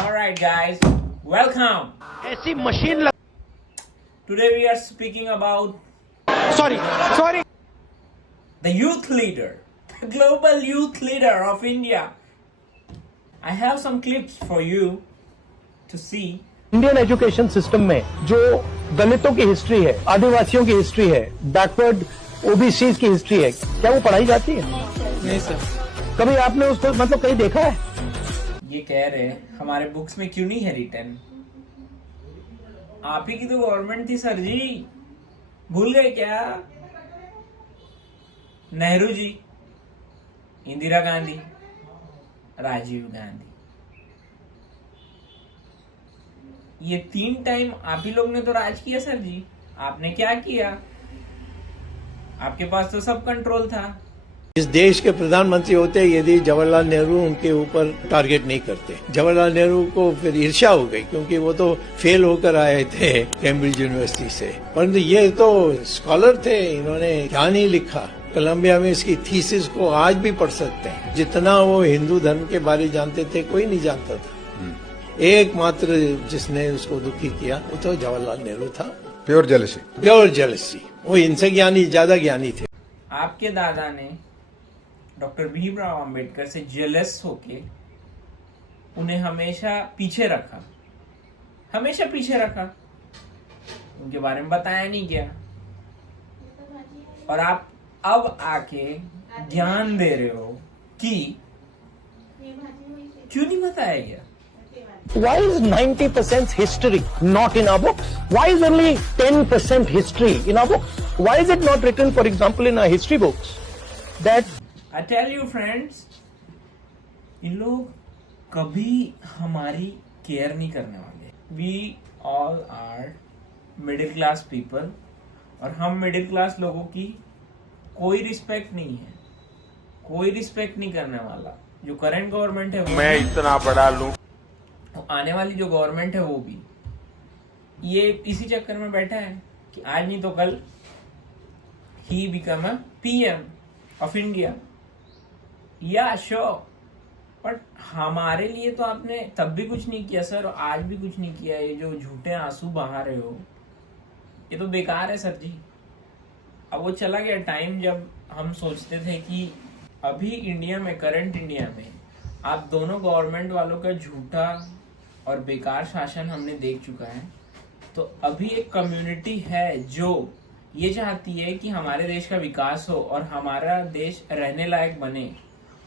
All right, guys, welcome. ऐसी machine Today we are speaking about sorry the youth leader, the global youth leader of India. I have some clips for you to see. Indian education system में जो दलितों की history है, आदिवासियों की history है, backward OBC की history है, क्या वो पढ़ाई जाती है? नहीं सर, कभी आपने उसको मतलब कहीं देखा है? ये कह रहे हैं हमारे बुक्स में क्यों नहीं है रिटर्न। आप ही की तो गवर्नमेंट थी सर जी, भूल गए क्या? नेहरू जी, इंदिरा गांधी, राजीव गांधी, ये 3 टाइम आप ही लोग ने तो राज किया सर जी। आपने क्या किया? आपके पास तो सब कंट्रोल था। इस देश के प्रधानमंत्री होते यदि जवाहरलाल नेहरू उनके ऊपर टारगेट नहीं करते। जवाहरलाल नेहरू को फिर ईर्ष्या हो गई क्योंकि वो तो फेल होकर आए थे कैम्ब्रिज यूनिवर्सिटी से, परंतु ये तो स्कॉलर थे, इन्होंने क्या नहीं लिखा। कोलंबिया में इसकी थीसिस को आज भी पढ़ सकते हैं। जितना वो हिंदू धर्म के बारे जानते थे कोई नहीं जानता था। एकमात्र जिसने उसको दुखी किया वो तो जवाहरलाल नेहरू था। Pure jealousy. Pure jealousy. वो इनसे ज्यादा ज्ञानी थे। आपके दादा ने डॉक्टर भीमराव अंबेडकर से जेलस होके उन्हें हमेशा पीछे रखा, उनके बारे में बताया नहीं गया। और आप अब आके ज्ञान दे रहे हो कि क्यों नहीं बताया गया? Why is 90% history not in our books? Why is only 10% history in our books? Why is it not written, for example, in our history books that I tell you friends, इन लोग कभी हमारी केयर नहीं करने वाले। We all are middle class people, और हम middle class लोगों की कोई रिस्पेक्ट नहीं है, कोई रिस्पेक्ट नहीं करने वाला। जो करंट गवर्नमेंट है मैं इतना बड़ा लूं, तो आने वाली जो गवर्नमेंट है वो भी ये इसी चक्कर में बैठा है कि आज नहीं तो कल he become a PM of India. या श्योर, बट हमारे लिए तो आपने तब भी कुछ नहीं किया सर, और आज भी कुछ नहीं किया। ये जो झूठे आंसू बहा रहे हो ये तो बेकार है सर जी। अब वो चला गया टाइम जब हम सोचते थे कि अभी इंडिया में, करंट इंडिया में आप दोनों गवर्नमेंट वालों का झूठा और बेकार शासन हमने देख चुका है। तो अभी एक कम्युनिटी है जो ये चाहती है कि हमारे देश का विकास हो और हमारा देश रहने लायक बने।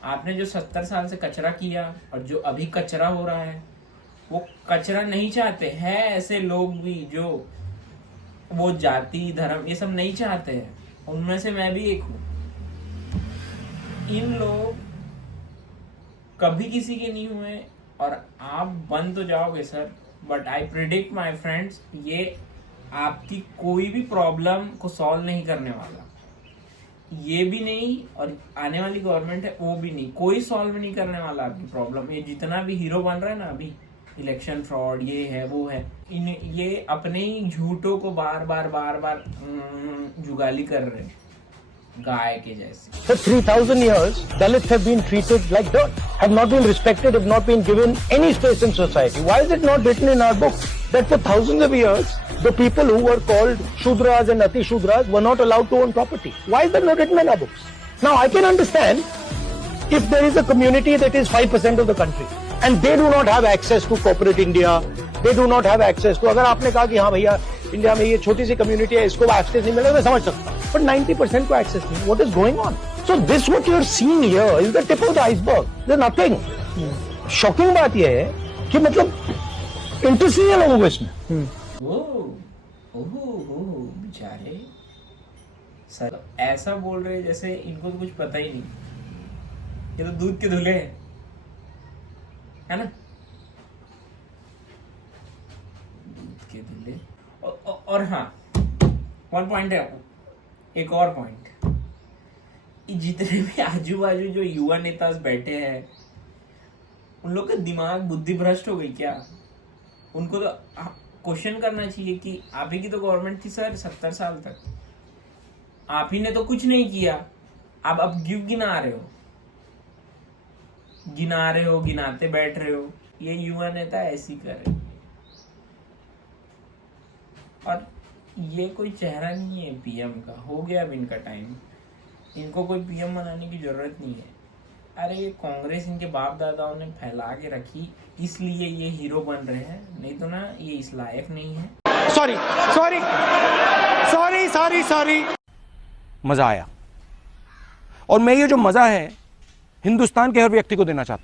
आपने जो 70 साल से कचरा किया और जो अभी कचरा हो रहा है, वो कचरा नहीं चाहते हैं ऐसे लोग भी जो वो जाति धर्म ये सब नहीं चाहते हैं। उनमें से मैं भी एक हूँ। इन लोग कभी किसी के नहीं हुए और आप बन तो जाओगे sir, but I predict my friends, ये आपकी कोई भी प्रॉब्लम को सॉल्व नहीं करने वाला। ये भी नहीं और आने वाली गवर्नमेंट है वो भी नहीं, कोई सॉल्व नहीं करने वाला आपकी प्रॉब्लम। ये जितना भी हीरो बन रहा है ना अभी, इलेक्शन फ्रॉड ये है वो है, ये अपने ही झूठों को बार बार जुगाली कर रहे हैं गाय के जैसे। for 3,000 years Dalits have been treated like dirt, have not been respected, have not been given any space in society? Why is it not written in our books that for thousands of years the people who were called Shudras and Ati Shudras were not allowed to own property? Why is that not written in our books? Now I can understand if there is a community that is 5% of the country and they do not have access to corporate India, they do not have access to, अगर आपने कहा कि हाँ भैया India में ये छोटी सी community है, इसको एक्सेस नहीं मिलेगा, मैं समझ सकता हूँ, but 90% को एक्सेस नहीं। What is going on? So this what you are seeing here is the tip of the iceberg. There's nothing. Shocking बात ये है कि मतलब इंटरेस्ट नहीं है लोगों को इसमें। ओह बेचारे सर ऐसा बोल रहे जैसे इनको तो कुछ पता ही नहीं। ये तो दूध के धुले है ना, दूध के धुले। और हाँ, वन पॉइंट है, एक और पॉइंट, जितने भी आजू बाजू जो युवा नेता बैठे हैं उन लोग का दिमाग बुद्धि भ्रष्ट हो गई क्या? उनको तो क्वेश्चन करना चाहिए कि आप ही की तो गवर्नमेंट थी सर 70 साल तक, आप ही ने तो कुछ नहीं किया। आप अब क्यों गिना रहे हो, गिनाते बैठ रहे हो। ये युवा नेता ऐसी करे। और ये कोई चेहरा नहीं है पीएम का, हो गया अब इनका टाइम, इनको कोई पीएम बनाने की जरूरत नहीं है। अरे ये कांग्रेस इनके बाप दादाओं ने फैला के रखी, इसलिए ये हीरो बन रहे हैं, नहीं तो ना ये इस लायक नहीं है। Sorry sorry sorry sorry sorry. मजा आया, और मैं ये जो मजा है हिंदुस्तान के हर व्यक्ति को देना चाहता हूं।